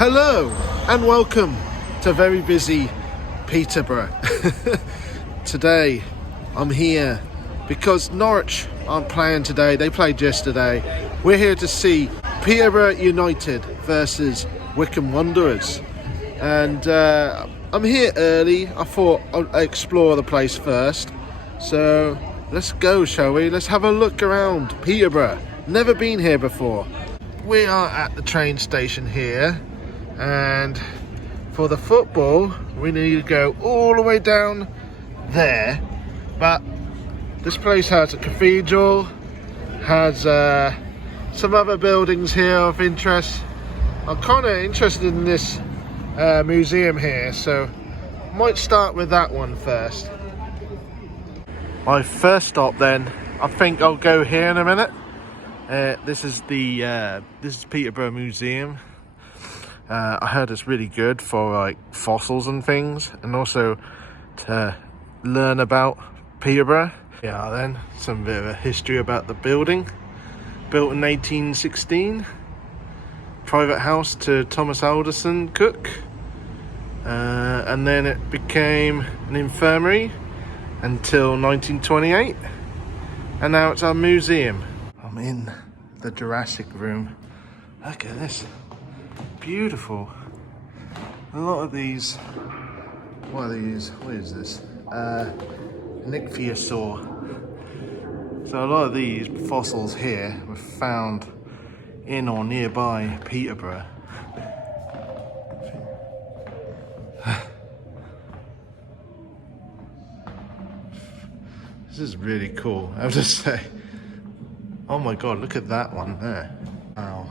Hello and welcome to very busy Peterborough. Today I'm here because Norwich aren't playing today, they played yesterday. We're here to see Peterborough United versus Wycombe Wanderers. And I'm here early. I thought I'd explore the place first. So let's go, shall we? Let's have a look around Peterborough. Never been here before. We are at the train station here. And for the football, we need to go all the way down there. But this place has a cathedral, has some other buildings here of interest. I'm kind of interested in this museum here, so might start with that one first. My first stop then, I think I'll go here in a minute. This is Peterborough Museum. I heard it's really good for like fossils and things, and also to learn about Peterborough. Yeah, then some bit of a history about the building. Built in 1816. Private house to Thomas Alderson Cook. And then it became an infirmary until 1928. And now it's our museum. I'm in the Jurassic room. Look at this. Beautiful. A lot of these, what are these? What is this? An ichthyosaur. So a lot of these fossils here were found in or nearby Peterborough. This is really cool, I have to say. Oh my god, look at that one there. Wow.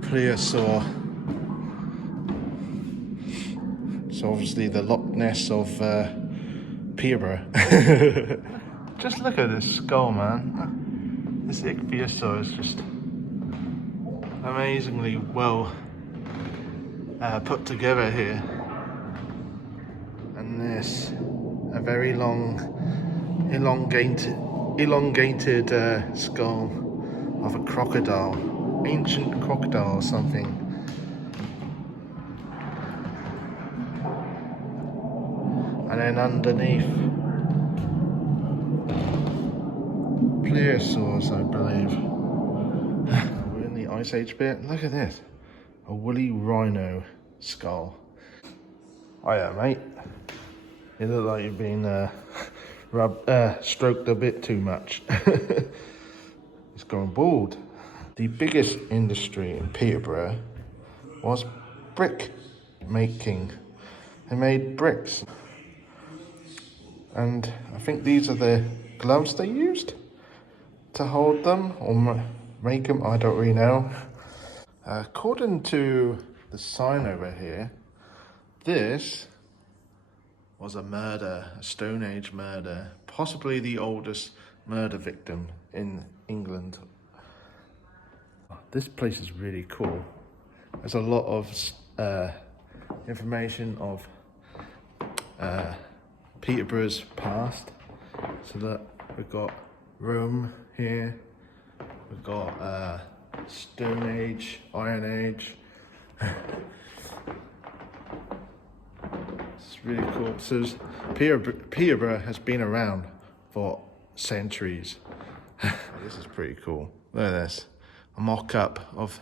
Plesiosaur. So obviously the Loch Ness of Peterborough. Just look at this skull, man. This ichthyosaur is just amazingly well put together here. And this, a very long, elongated skull of a crocodile, ancient crocodile or something. And then underneath, plesiosaurs, I believe. We're in the Ice Age bit. Look at this, a woolly rhino skull. Oh yeah, mate. You look like you've been stroked a bit too much. It's gone bald. The biggest industry in Peterborough was brick making. They made bricks. And I think these are the gloves they used to hold them or make them, I don't really know. According to the sign over here, this was a murder, a Stone Age murder, possibly the oldest murder victim in England. This place is really cool. There's a lot of information of Peterborough's past. So that we've got Rome here, we've got Stone Age, Iron Age. It's really cool. So Peterborough has been around for centuries. This is pretty cool. Look at this. A mock-up of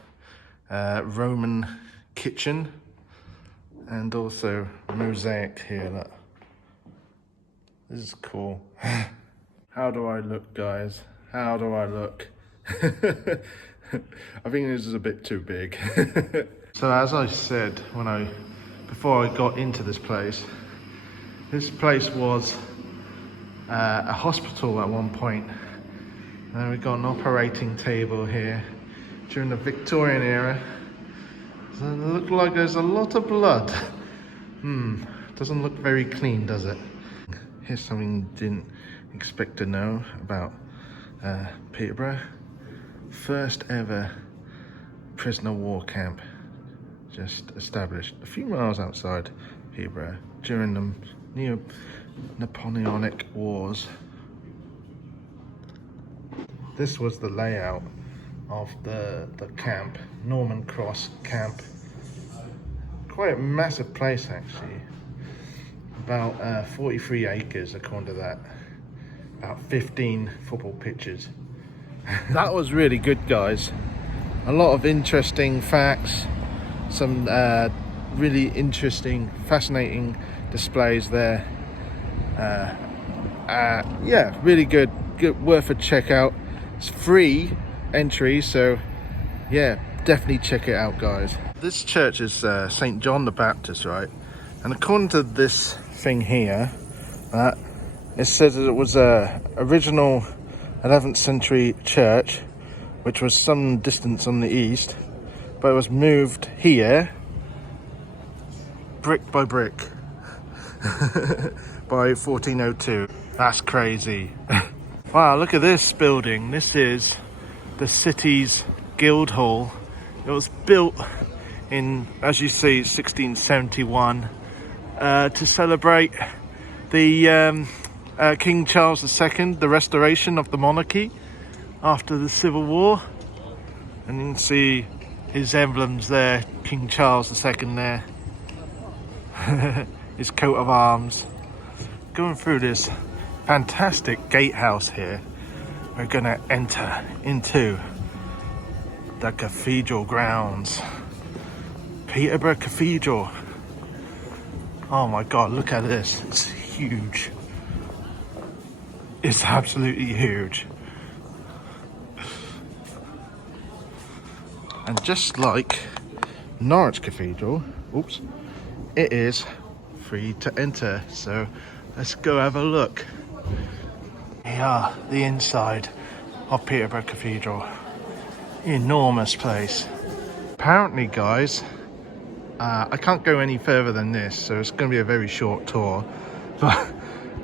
Roman kitchen and also mosaic here. Look. This is cool. How do I look, guys? How do I look? I think this is a bit too big. So as I said before I got into this place was a hospital at one point. And we've got an operating table here during the Victorian era. So it looks like there's a lot of blood. Doesn't look very clean, does it? Here's something you didn't expect to know about Peterborough. First ever prisoner of war camp just established a few miles outside Peterborough during the Napoleonic Wars. This was the layout of the camp, Norman Cross camp. quite a massive place actually. About 43 acres according to that. About 15 football pitches. That was really good, guys. A lot of interesting facts, some really interesting, fascinating displays there. Yeah, really good, worth a check out. It's free entry, so yeah, definitely check it out, guys. This church is St. John the Baptist, right? And according to this thing here, it says that it was a original 11th century church, which was some distance on the east, but it was moved here, brick by brick, by 1402. That's crazy. Wow, look at this building. This is the city's guild hall. It was built in, as you see, 1671 to celebrate the King Charles II, the restoration of the monarchy after the Civil War. And you can see his emblems there, King Charles II there. His coat of arms. Going through this fantastic gatehouse here, we're gonna enter into the cathedral grounds. Peterborough Cathedral. Oh my god, look at this. It's huge. It's absolutely huge. And just like Norwich Cathedral, oops, it is free to enter. So let's go have a look. Here are the inside of Peterborough Cathedral. Enormous place. Apparently, guys, I can't go any further than this, so it's going to be a very short tour.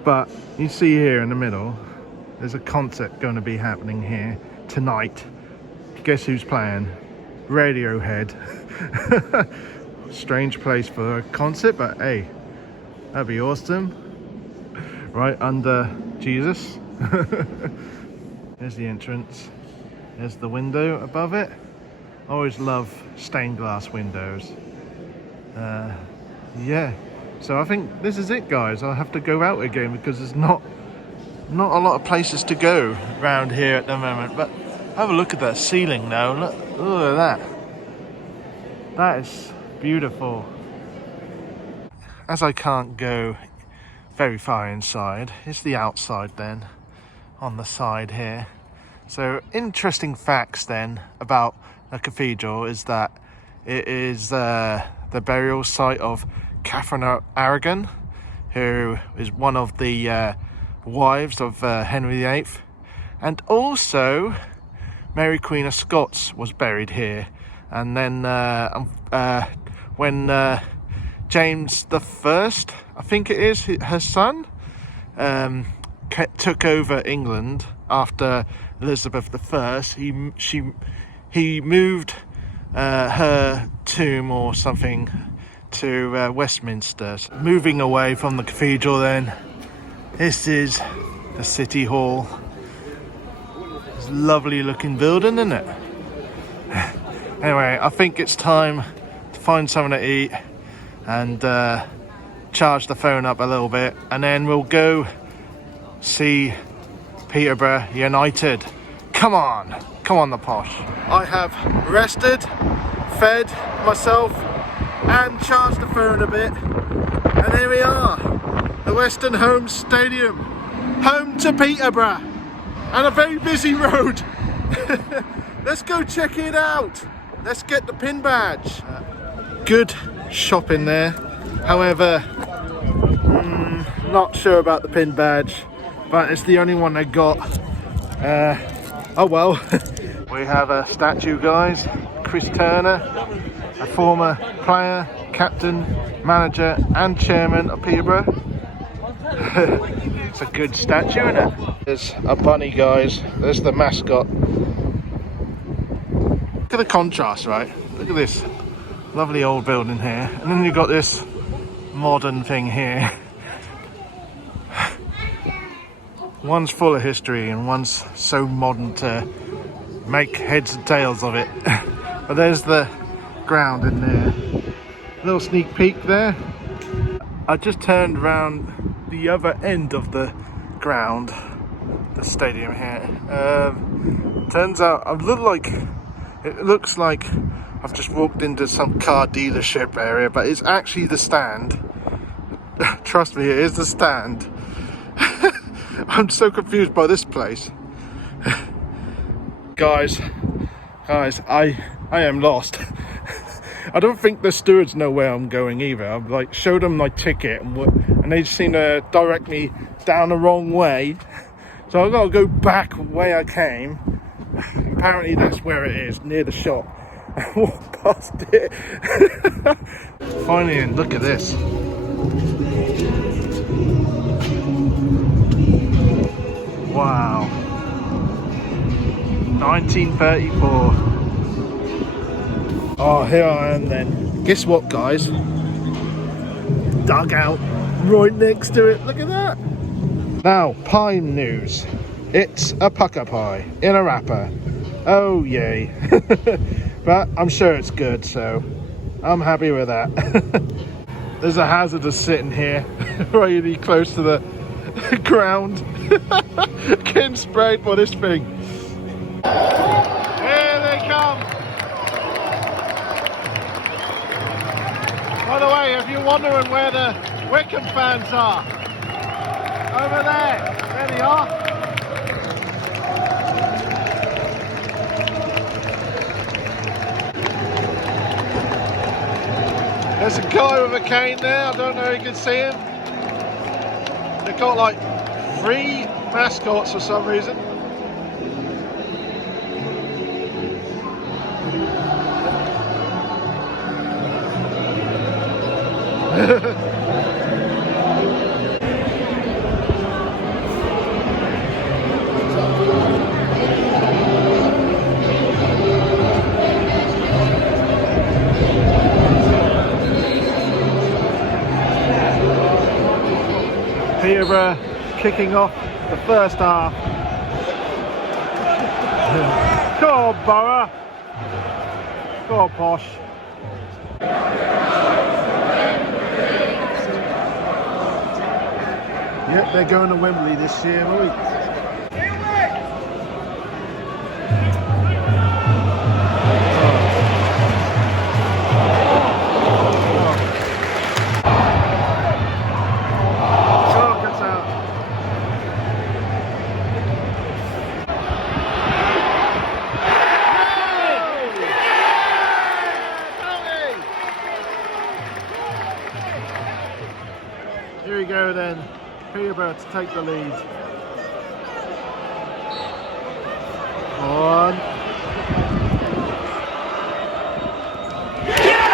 But you see here in the middle, there's a concert going to be happening here tonight. Guess who's playing? Radiohead. Strange place for a concert, but hey, that'd be awesome. Right under Jesus. There's the entrance. There's the window above it. I always love stained glass windows. Yeah, so I think this is it, guys. I'll have to go out again because there's not a lot of places to go around here at the moment. But have a look at that ceiling now. Look at that. That is beautiful. As I can't go very far inside, it's the outside then, on the side here. So interesting facts then about the cathedral is that it is the burial site of Catherine of Aragon, who is one of the wives of Henry VIII, and also Mary Queen of Scots was buried here. And then when James the First, I think it is, her son, took over England after Elizabeth I, he moved her tomb or something to Westminster. Moving away from the cathedral then, this is the City Hall. It's a lovely looking building, isn't it? Anyway, I think it's time to find something to eat and charge the phone up a little bit, and then we'll go see Peterborough United. Come on the Posh. I have rested, fed myself and charged the phone a bit, and here we are, the Western Home Stadium, home to Peterborough, and a very busy road. Let's go check it out. Let's get the pin badge. Good shopping there, however, not sure about the pin badge, but it's the only one I got. Oh well. We have a statue, guys. Chris Turner, a former player, captain, manager and chairman of Peterborough. It's a good statue, isn't it? There's a bunny, guys. There's the mascot. Look at the contrast, right? Look at this lovely old building here, and then you've got this modern thing here. One's full of history and one's so modern to make heads and tails of it. But there's the ground in there. Little sneak peek there. I just turned around the other end of the ground, the stadium here. Turns out it looks like I've just walked into some car dealership area, but it's actually the stand. Trust me, it is the stand. I'm so confused by this place. guys, I am lost. I don't think the stewards know where I'm going either. I've like showed them my ticket and they seem to direct me down the wrong way. So I've got to go back where I came. Apparently that's where it is, near the shop. I walked past it. Finally, and look at this. Wow. 1934. Oh, here I am then. Guess what, guys? Dugout right next to it. Look at that. Now, pie news. It's a pucker pie in a wrapper. Oh, yay. But I'm sure it's good, so I'm happy with that. There's a hazardous sitting here, really close to the ground. Getting sprayed by this thing. Here they come. By the way, if you're wondering where the Wycombe fans are, over there they are. There's a guy with a cane there, I don't know if you can see him. They've got like 3 mascots for some reason. Peterborough kicking off the first half. Go on, Borough. Go on, Posh. Yep, they're going to Wembley this year, in a week. Here we go then, Peterborough to take the lead. On. Yeah!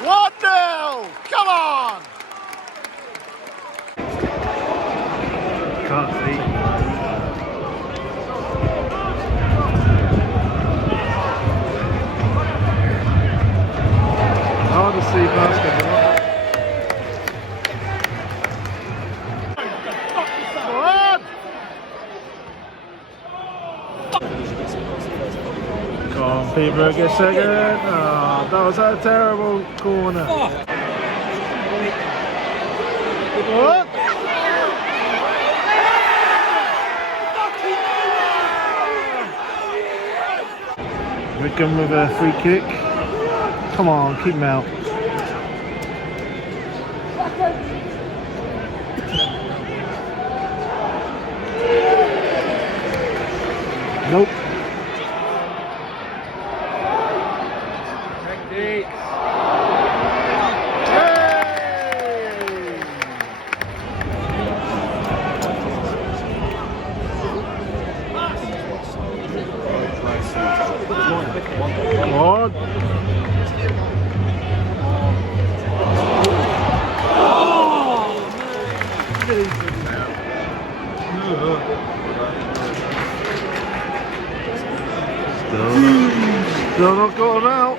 1-0! Come on! Can't see. Hard to see basketball. Come on, Peterborough get second. Oh, that was a terrible corner. What? Wycombe with a free kick. Come on, keep him out. Nope. Techniques. Come on. Still not got him out.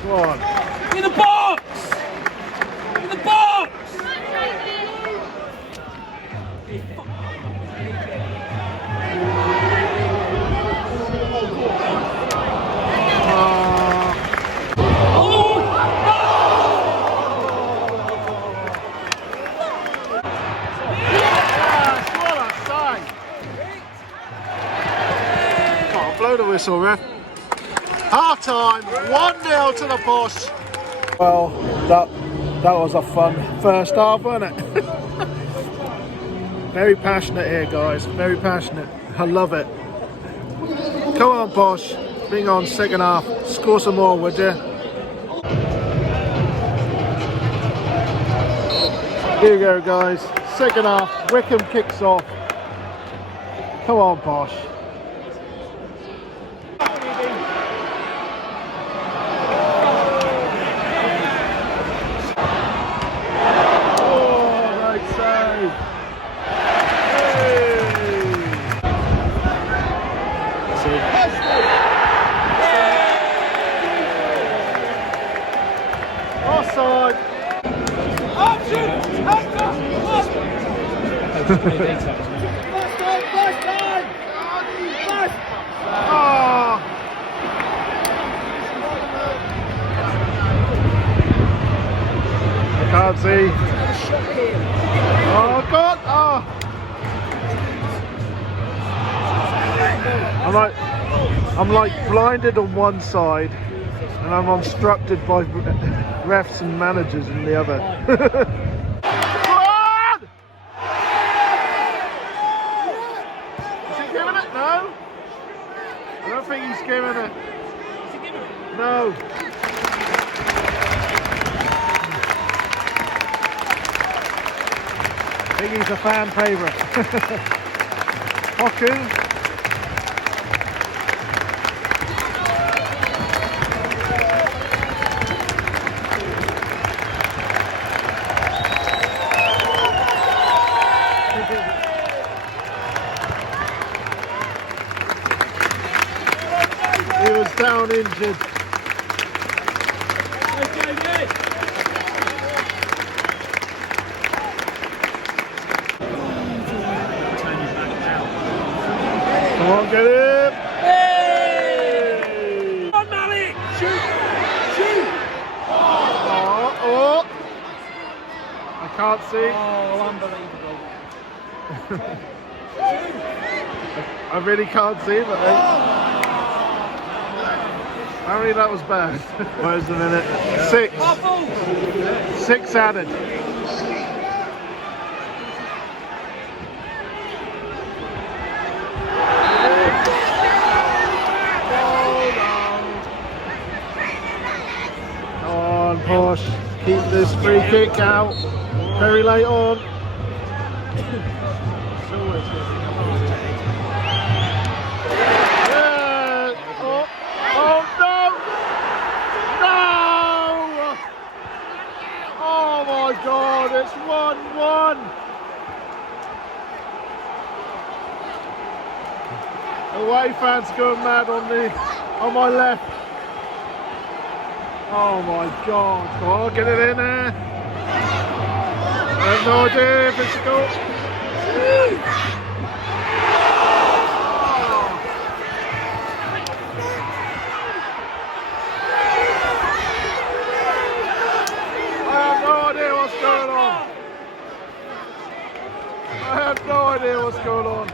Come on. In the box! In the box! Blow the whistle, ref. Half time, 1-0 to the Posh. Well, that was a fun first half, wasn't it? Very passionate here, guys. Very passionate. I love it. Come on, Posh. Bring on second half. Score some more, would you? Here you go, guys. Second half. Wycombe kicks off. Come on, Posh. Offside. I can't see. Oh God! Oh. I'm like blinded on one side, and I'm obstructed by refs and managers in the other. Is he giving it? No. I don't think he's giving it. No. I think he's a fan favourite. Posh. He was down injured. Come on, get him! Hey! Come on, Malik! Shoot! Shoot! Oh! I can't see. Oh, unbelievable. I really can't see, but apparently that was bad. Where's the minute? 6. 6 added. Come on, Posh. Keep this free kick out. Very late on. God, it's 1-1. Away fans going mad on my left. Oh my God! Come on, get it in there. I have no idea if it's a goal. I have no idea what's going on.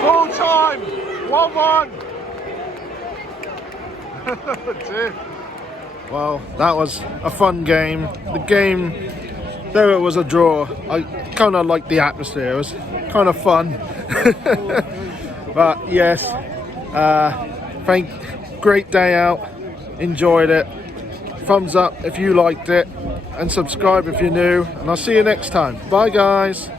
Full time, 1-1. Well, that was a fun game. The game, though it was a draw, I kind of liked the atmosphere. It was kind of fun. But yes, great day out. Enjoyed it. Thumbs up if you liked it, and subscribe if you're new, and I'll see you next time. Bye guys.